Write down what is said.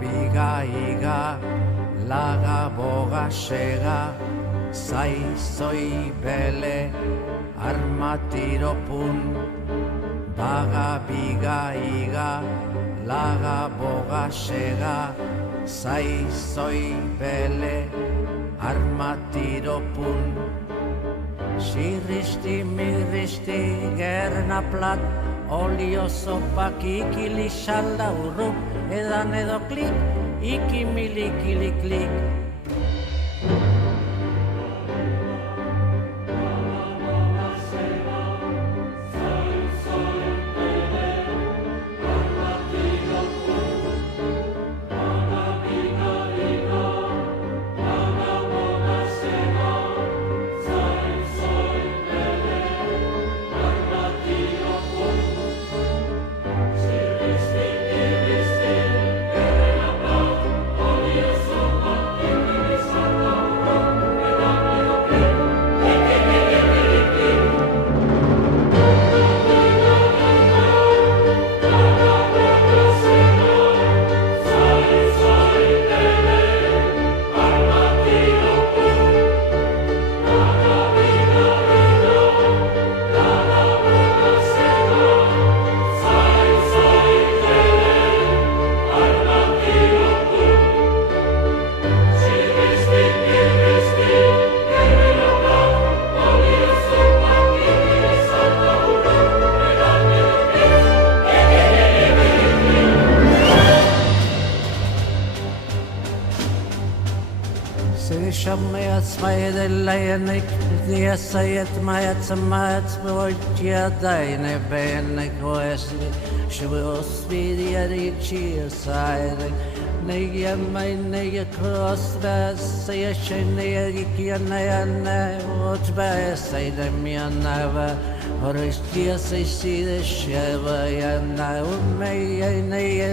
biga iga, laga boga sega, zai zoi bele, armatiro pun. Baga biga iga, laga boga sega, zai zoi bele, armatiro pun. Sirristi mirristi gerna plat, olio sopak ikili salda urrup, edan edo klik, ikimilikili klik. Shammayats maedelayanik, diasayat mayats mats boja daine benek oesli, shvos vidiari chiasaire, neya mai neya crossbas, saya shneya kianayana, otba sayda mianava, oristia say see the sheva yana, umay neya